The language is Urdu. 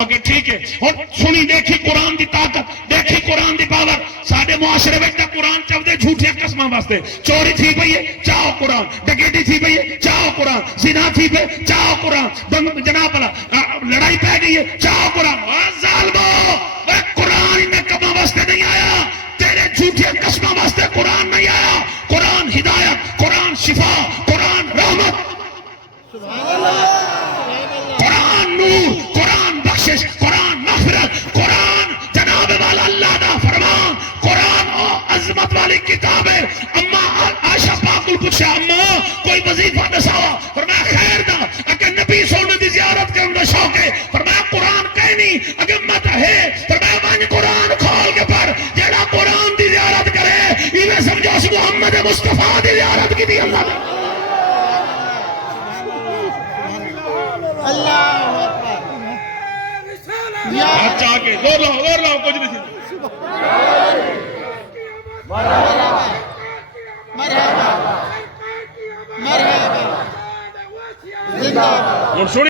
ٹھیک ہے اور سنی دیکھی قرآن دی طاقت دیکھی قرآن دی پاور ساڈے معاشرے وچ قرآن چلدے جھوٹے قسماں واسطے چوری تھی پئی ہے چاہو قرآن ڈکیتی تھی پئی ہے چاہو قرآن زنا تھی پئی چاہو قرآن جناب اللہ لڑائی پہ گئی ہے چاہو قرآن ظالمو قرآن ان کماں واسطے نہیں آیا تیرے جھوٹے قسماں واسطے قرآن نہیں آیا قرآن ہدایت قرآن شفا قرآن رحمت سبحان اللہ قرآن نور قرآن بخشش قرآن مغفرت قرآن جناب والا اللہ دا فرمان قرآن عظمت والی کتاب ہے اما عائشہ پاک کو پوچھا اما کوئی وظیفہ دساوا فرمایا خیر دا اگر نبی سونے دی زیارت کرنے دا شوق ہے فرمایا قرآن کہنی اگر مت ہے فرمایا وان قرآن کھول کے پر جیڑا قرآن دی زیارت کرے یہ سمجھو اس محمد مصطفیٰ دی زیارت کی دی اللہ نے اچھا آگے زور لاؤ کچھ نہیں مرحبا